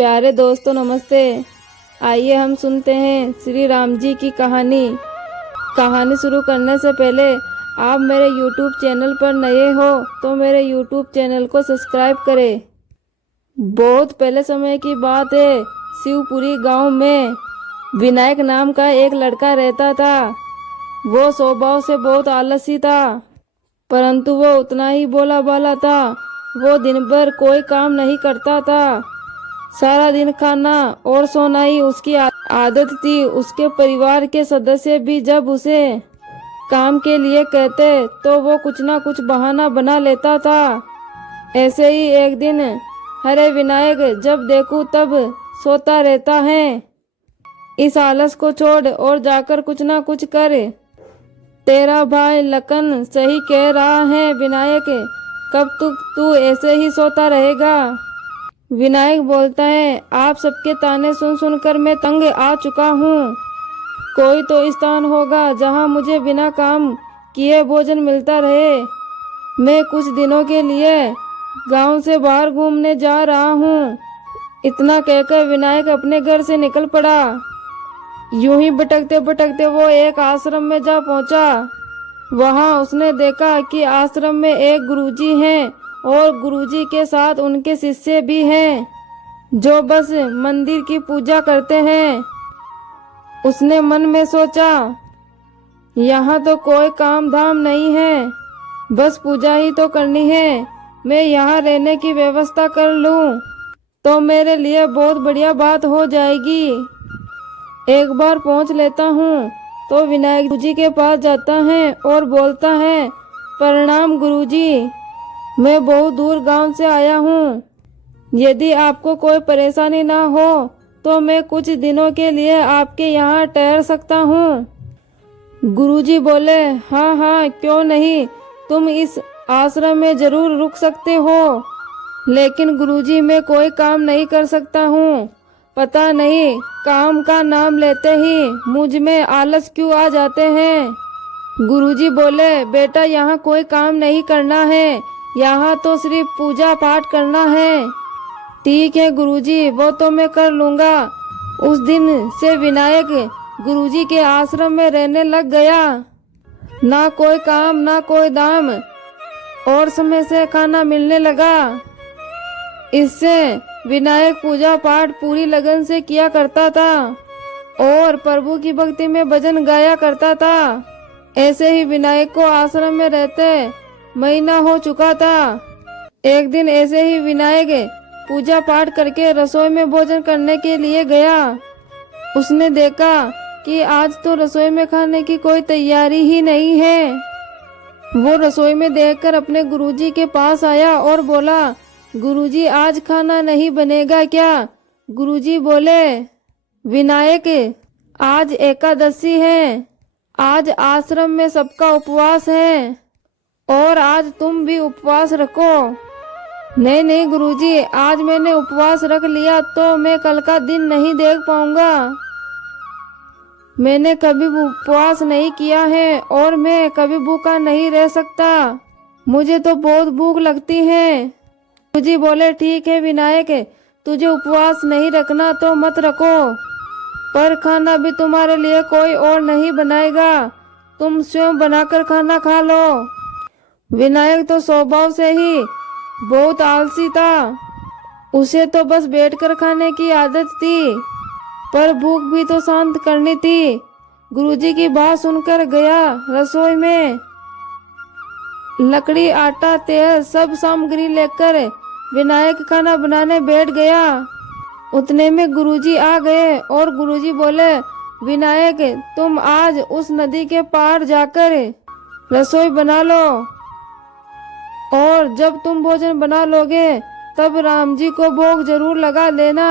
प्यारे दोस्तों नमस्ते। आइए हम सुनते हैं श्री राम जी की कहानी शुरू करने से पहले आप मेरे YouTube चैनल पर नए हो तो मेरे YouTube चैनल को सब्सक्राइब करें। बहुत पहले समय की बात है, शिवपुरी गांव में विनायक नाम का एक लड़का रहता था। वो स्वभाव से बहुत आलसी था, परंतु वो उतना ही भोला भाला था। वो दिन भर कोई काम नहीं करता था, सारा दिन खाना और सोना ही उसकी आदत थी। उसके परिवार के सदस्य भी जब उसे काम के लिए कहते तो वो कुछ ना कुछ बहाना बना लेता था। ऐसे ही एक दिन, अरे विनायक, जब देखूं तब सोता रहता है, इस आलस को छोड़ और जाकर कुछ ना कुछ कर। तेरा भाई लखन सही कह रहा है विनायक, कब तक तू ऐसे ही सोता रहेगा। विनायक बोलता है, आप सबके ताने सुन सुनकर मैं तंग आ चुका हूँ। कोई तो स्थान होगा जहाँ मुझे बिना काम किए भोजन मिलता रहे। मैं कुछ दिनों के लिए गांव से बाहर घूमने जा रहा हूँ। इतना कहकर विनायक अपने घर से निकल पड़ा। यूं ही भटकते भटकते वो एक आश्रम में जा पहुंचा। वहां उसने देखा कि आश्रम में एक गुरुजी हैं और गुरुजी के साथ उनके शिष्य भी हैं, जो बस मंदिर की पूजा करते हैं। उसने मन में सोचा, यहाँ तो कोई काम धाम नहीं है, बस पूजा ही तो करनी है। मैं यहाँ रहने की व्यवस्था कर लूँ तो मेरे लिए बहुत बढ़िया बात हो जाएगी। एक बार पहुँच लेता हूँ। तो विनायक गुरुजी के पास जाता है और बोलता है, प्रणाम गुरुजी, मैं बहुत दूर गांव से आया हूँ। यदि आपको कोई परेशानी ना हो तो मैं कुछ दिनों के लिए आपके यहाँ ठहर सकता हूँ। गुरुजी बोले, हाँ हाँ क्यों नहीं, तुम इस आश्रम में जरूर रुक सकते हो। लेकिन गुरुजी मैं कोई काम नहीं कर सकता हूँ। पता नहीं काम का नाम लेते ही मुझ में आलस क्यों आ जाते हैं। गुरुजी बोले, बेटा यहाँ कोई काम नहीं करना है, यहाँ तो सिर्फ पूजा पाठ करना है। ठीक है गुरुजी, वो तो मैं कर लूँगा। उस दिन से विनायक गुरुजी के आश्रम में रहने लग गया। ना कोई काम ना कोई दाम, और समय से खाना मिलने लगा। इससे विनायक पूजा पाठ पूरी लगन से किया करता था और प्रभु की भक्ति में भजन गाया करता था। ऐसे ही विनायक को आश्रम में रहते महीना हो चुका था। एक दिन ऐसे ही विनायक पूजा पाठ करके रसोई में भोजन करने के लिए गया। उसने देखा कि आज तो रसोई में खाने की कोई तैयारी ही नहीं है। वो रसोई में देखकर अपने गुरुजी के पास आया और बोला, गुरुजी आज खाना नहीं बनेगा क्या? गुरुजी बोले, विनायक आज एकादशी है, आज आश्रम में सबका उपवास है और आज तुम भी उपवास रखो। नहीं नहीं गुरुजी, आज मैंने उपवास रख लिया तो मैं कल का दिन नहीं देख पाऊंगा। मैंने कभी उपवास नहीं किया है और मैं कभी भूखा नहीं रह सकता। मुझे तो बहुत भूख लगती है। गुरुजी बोले, ठीक है विनायक, तुझे उपवास नहीं रखना तो मत रखो, पर खाना भी तुम्हारे लिए कोई और नहीं बनाएगा, तुम स्वयं बनाकर खाना खा लो। विनायक तो स्वभाव से ही बहुत आलसी था। उसे तो बस बैठकर खाने की आदत थी, पर भूख भी तो शांत करनी थी। गुरुजी की बात सुनकर गया रसोई में। लकड़ी, आटा, तेल सब सामग्री लेकर विनायक खाना बनाने बैठ गया। उतने में गुरुजी आ गए और गुरुजी बोले, विनायक तुम आज उस नदी के पार जाकर रसोई बना लो और जब तुम भोजन बना लोगे तब राम जी को भोग जरूर लगा लेना।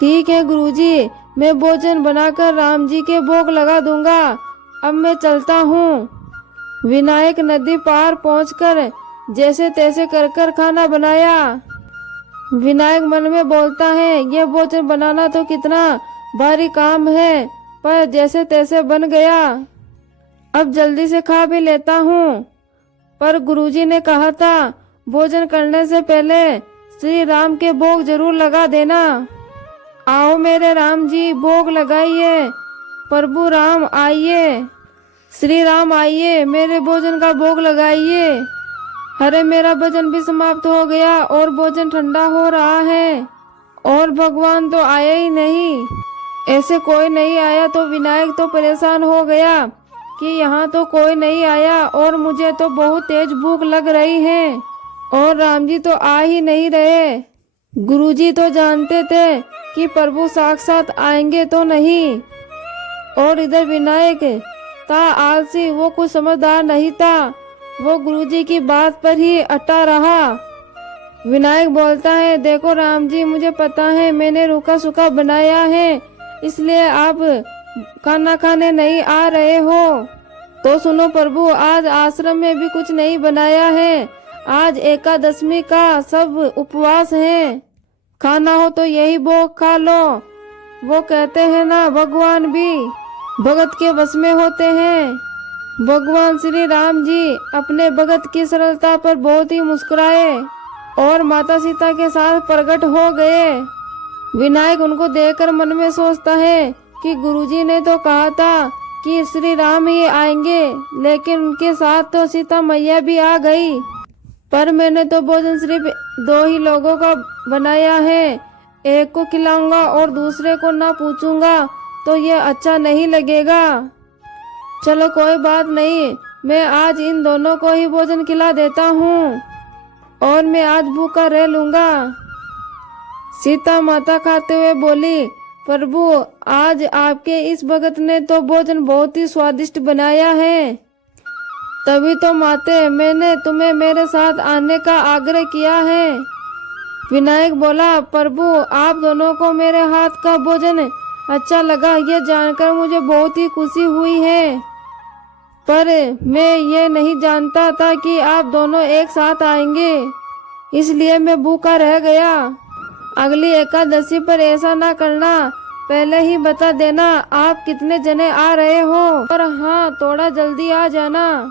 ठीक है गुरुजी, मैं भोजन बनाकर राम जी के भोग लगा दूंगा। अब मैं चलता हूँ। विनायक नदी पार पहुंचकर जैसे तैसे कर खाना बनाया। विनायक मन में बोलता है, यह भोजन बनाना तो कितना भारी काम है, पर जैसे तैसे बन गया। अब जल्दी से खा भी लेता हूँ। पर गुरुजी ने कहा था, भोजन करने से पहले श्री राम के भोग जरूर लगा देना। आओ मेरे राम जी, भोग लगाइए। प्रभु राम आइए, श्री राम आइए, मेरे भोजन का भोग लगाइए। अरे मेरा भोजन भी समाप्त हो गया और भोजन ठंडा हो रहा है और भगवान तो आया ही नहीं। ऐसे कोई नहीं आया तो विनायक तो परेशान हो गया कि यहाँ तो कोई नहीं आया और मुझे तो बहुत तेज भूख लग रही है और राम जी तो आ ही नहीं रहे। गुरुजी तो जानते थे कि प्रभु साक्षात आएंगे तो नहीं, और इधर विनायक था आलसी, वो कुछ समझदार नहीं था, वो गुरुजी की बात पर ही अटा रहा। विनायक बोलता है, देखो राम जी, मुझे पता है मैंने रूखा सूखा बनाया है, इसलिए आप खाना खाने नहीं आ रहे हो। तो सुनो प्रभु, आज आश्रम में भी कुछ नहीं बनाया है, आज एकादशमी का सब उपवास है, खाना हो तो यही भोग खा लो। वो कहते हैं ना, भगवान भी भगत के वश में होते हैं। भगवान श्री राम जी अपने भगत की सरलता पर बहुत ही मुस्कुराए और माता सीता के साथ प्रकट हो गए। विनायक उनको देखकर मन में सोचता है कि गुरुजी ने तो कहा था कि श्री राम ही आएंगे, लेकिन उनके साथ तो सीता मैया भी आ गई। पर मैंने तो भोजन सिर्फ 2 ही लोगों का बनाया है, एक को खिलाऊंगा और दूसरे को ना पूछूंगा तो ये अच्छा नहीं लगेगा। चलो कोई बात नहीं, मैं आज इन दोनों को ही भोजन खिला देता हूँ और मैं आज भूखा रह लूंगा। सीता माता खाते हुए बोली, प्रभु आज आपके इस भगत ने तो भोजन बहुत ही स्वादिष्ट बनाया है, तभी तो माते मैंने तुम्हें मेरे साथ आने का आग्रह किया है। विनायक बोला, प्रभु आप दोनों को मेरे हाथ का भोजन अच्छा लगा, ये जानकर मुझे बहुत ही खुशी हुई है, पर मैं ये नहीं जानता था कि आप दोनों एक साथ आएंगे, इसलिए मैं भूखा रह गया। अगली एकादशी पर ऐसा ना करना, पहले ही बता देना आप कितने जने आ रहे हो, और हाँ थोड़ा जल्दी आ जाना।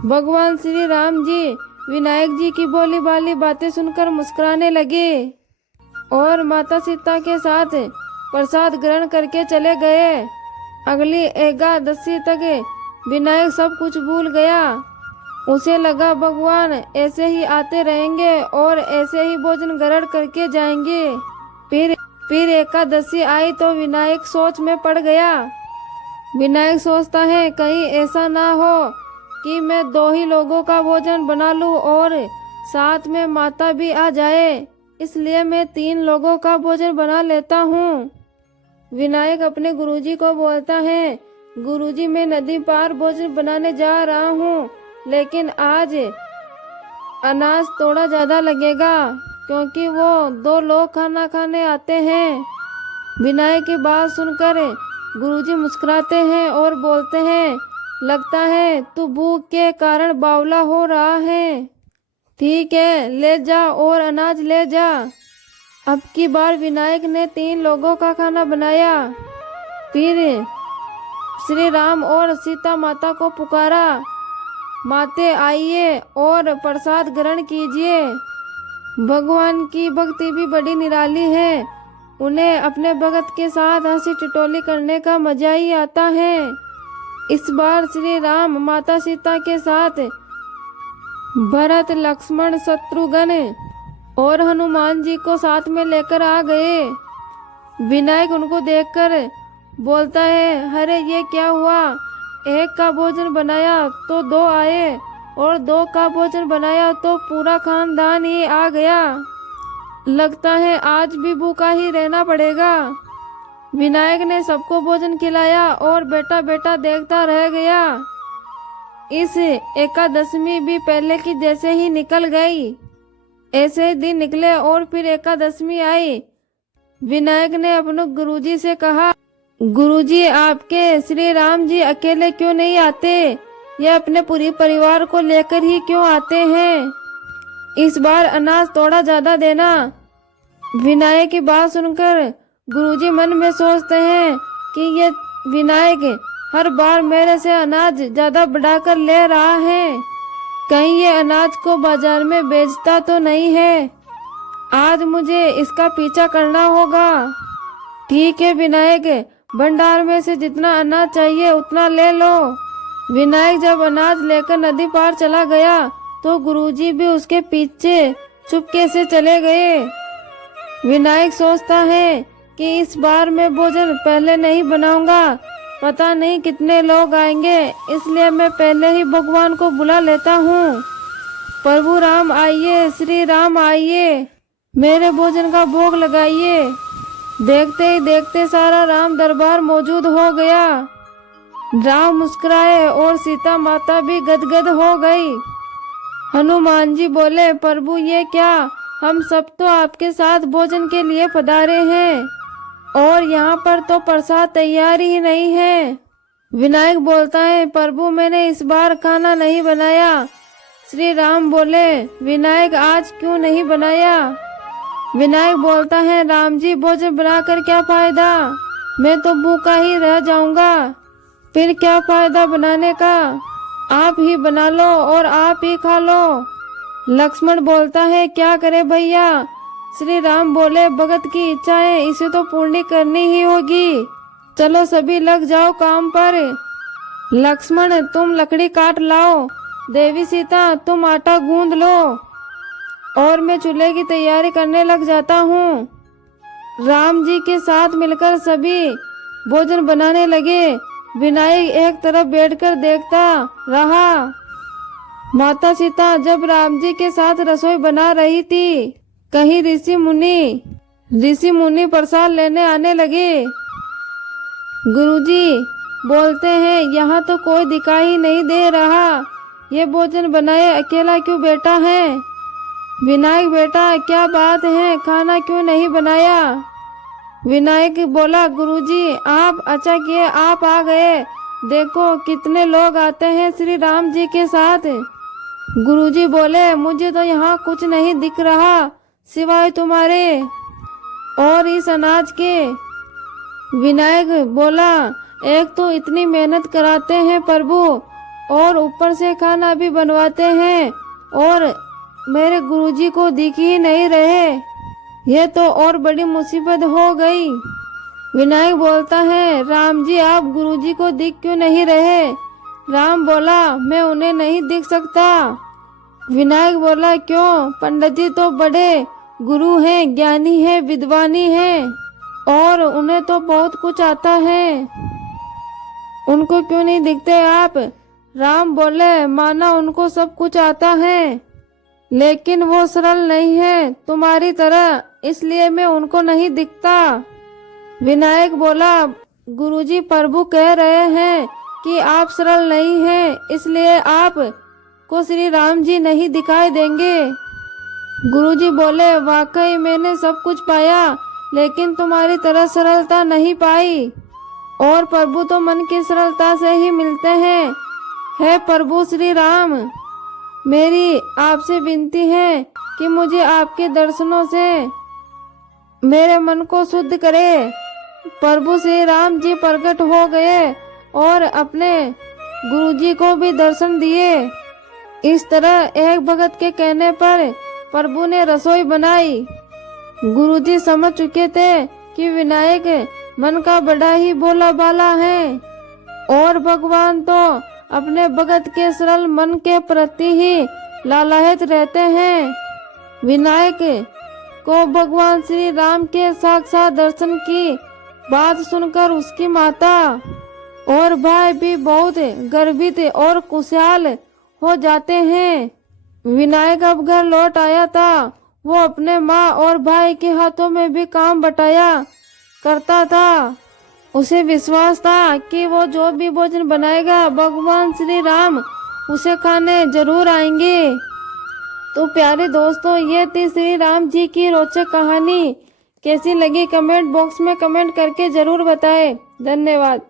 भगवान श्री राम जी विनायक जी की भोली भाली बातें सुनकर मुस्कुराने लगे और माता सीता के साथ प्रसाद ग्रहण करके चले गए। अगली एकादशी तक विनायक सब कुछ भूल गया। उसे लगा भगवान ऐसे ही आते रहेंगे और ऐसे ही भोजन ग्रहण करके जाएंगे। फिर एकादशी आई तो विनायक सोच में पड़ गया। विनायक सोचता है, कहीं ऐसा ना हो कि मैं 2 ही लोगों का भोजन बना लूं और साथ में माता भी आ जाए, इसलिए मैं 3 लोगों का भोजन बना लेता हूँ। विनायक अपने गुरुजी को बोलता है, गुरुजी मैं नदी पार भोजन बनाने जा रहा हूँ, लेकिन आज अनाज थोड़ा ज्यादा लगेगा क्योंकि वो 2 लोग खाना खाने आते हैं। विनायक की बात सुनकर गुरुजी मुस्कुराते हैं और बोलते हैं, लगता है तू भूख के कारण बावला हो रहा है, ठीक है ले जा और अनाज ले जा। अब की बार विनायक ने 3 लोगों का खाना बनाया। फिर श्री राम और सीता माता को पुकारा, माते आइए और प्रसाद ग्रहण कीजिए। भगवान की भक्ति भी बड़ी निराली है, उन्हें अपने भगत के साथ हंसी टिटोली करने का मजा ही आता है। इस बार श्री राम माता सीता के साथ भरत लक्ष्मण शत्रुघ्न और हनुमान जी को साथ में लेकर आ गए। विनायक उनको देखकर बोलता है, अरे ये क्या हुआ, एक का भोजन बनाया तो 2 आए और 2 का भोजन बनाया तो पूरा खानदान ही आ गया, लगता है आज भी भूखा ही रहना पड़ेगा। विनायक ने सबको भोजन खिलाया और बेटा बेटा देखता रह गया। इस एकादशमी भी पहले की जैसे ही निकल गई। ऐसे दिन निकले और फिर एकादशमी आई। विनायक ने अपने गुरुजी से कहा, गुरुजी आपके श्री राम जी अकेले क्यों नहीं आते, या अपने पूरी परिवार को लेकर ही क्यों आते हैं, इस बार अनाज थोड़ा ज्यादा देना। विनायक की बात सुनकर गुरुजी मन में सोचते हैं कि ये विनायक हर बार मेरे से अनाज ज्यादा बढ़ाकर ले रहा है, कहीं ये अनाज को बाजार में बेचता तो नहीं है। आज मुझे इसका पीछा करना होगा। ठीक है विनायक, भंडार में से जितना अनाज चाहिए उतना ले लो। विनायक जब अनाज लेकर नदी पार चला गया तो गुरुजी भी उसके पीछे चुपके से चले गए। विनायक सोचता है कि इस बार मैं भोजन पहले नहीं बनाऊंगा, पता नहीं कितने लोग आएंगे, इसलिए मैं पहले ही भगवान को बुला लेता हूँ। प्रभु राम आइए, श्री राम आइए, मेरे भोजन का भोग लगाइए। देखते ही देखते सारा राम दरबार मौजूद हो गया। राम मुस्कुराए और सीता माता भी गदगद हो गई। हनुमान जी बोले, प्रभु ये क्या, हम सब तो आपके साथ भोजन के लिए पधारे हैं और यहाँ पर तो प्रसाद तैयार ही नहीं है। विनायक बोलता है, प्रभु मैंने इस बार खाना नहीं बनाया। श्री राम बोले, विनायक आज क्यों नहीं बनाया? विनायक बोलता है, राम जी भोजन बनाकर क्या फायदा, मैं तो भूखा ही रह जाऊंगा, फिर क्या फायदा बनाने का, आप ही बना लो और आप ही खा लो। लक्ष्मण बोलता है, क्या करे भैया? श्री राम बोले, भगत की इच्छा है, इसे तो पूर्ण करनी ही होगी, चलो सभी लग जाओ काम पर। लक्ष्मण तुम लकड़ी काट लाओ, देवी सीता तुम आटा गूंद लो और मैं चूल्हे की तैयारी करने लग जाता हूँ। राम जी के साथ मिलकर सभी भोजन बनाने लगे। विनायक एक तरफ बैठकर देखता रहा। माता सीता जब राम जी के साथ रसोई बना रही थी, कहीं ऋषि मुनि प्रसाद लेने आने लगे। गुरुजी बोलते हैं, यहाँ तो कोई दिखाई नहीं दे रहा, ये भोजन बनाए अकेला क्यों बैठा है? विनायक बेटा क्या बात है, खाना क्यों नहीं बनाया? विनायक बोला, गुरुजी आप अच्छा किए आप आ गए, देखो कितने लोग आते हैं श्री राम जी के साथ। गुरुजी बोले, मुझे तो यहाँ कुछ नहीं दिख रहा सिवाय तुम्हारे और इस अनाज के। विनायक बोला, एक तो इतनी मेहनत कराते हैं प्रभु और ऊपर से खाना भी बनवाते हैं और मेरे गुरुजी को दिख ही नहीं रहे, यह तो और बड़ी मुसीबत हो गई। विनायक बोलता है, राम जी आप गुरुजी को दिख क्यों नहीं रहे? राम बोला, मैं उन्हें नहीं दिख सकता। विनायक बोला, क्यों? पंडित जी तो बड़े गुरु हैं, ज्ञानी हैं, विद्वानी हैं और उन्हें तो बहुत कुछ आता है, उनको क्यों नहीं दिखते आप? राम बोले, माना उनको सब कुछ आता है लेकिन वो सरल नहीं है तुम्हारी तरह, इसलिए मैं उनको नहीं दिखता। विनायक बोला, गुरुजी प्रभु कह रहे हैं कि आप सरल नहीं हैं, इसलिए आप को श्री राम जी नहीं दिखाई देंगे। गुरुजी बोले, वाकई मैंने सब कुछ पाया लेकिन तुम्हारी तरह सरलता नहीं पाई और प्रभु तो मन की सरलता से ही मिलते हैं। हे प्रभु श्री राम, मेरी आपसे विनती है कि मुझे आपके दर्शनों से मेरे मन को शुद्ध करे। प्रभु श्री राम जी प्रकट हो गए और अपने गुरुजी को भी दर्शन दिए। इस तरह एक भगत के कहने पर प्रभु ने रसोई बनाई। गुरुजी समझ चुके थे कि विनायक मन का बड़ा ही भोला भाला है और भगवान तो अपने भगत के सरल मन के प्रति ही लालायित रहते हैं। विनायक को भगवान श्री राम के साक्षात दर्शन की बात सुनकर उसकी माता और भाई भी बहुत गर्वित और खुशहाल हो जाते हैं। विनायक अब घर लौट आया था। वो अपने माँ और भाई के हाथों में भी काम बटाया करता था। उसे विश्वास था कि वो जो भी भोजन बनाएगा भगवान श्री राम उसे खाने जरूर आएंगे। तो प्यारे दोस्तों, ये थी श्री राम जी की रोचक कहानी। कैसी लगी कमेंट बॉक्स में कमेंट करके जरूर बताएं। धन्यवाद।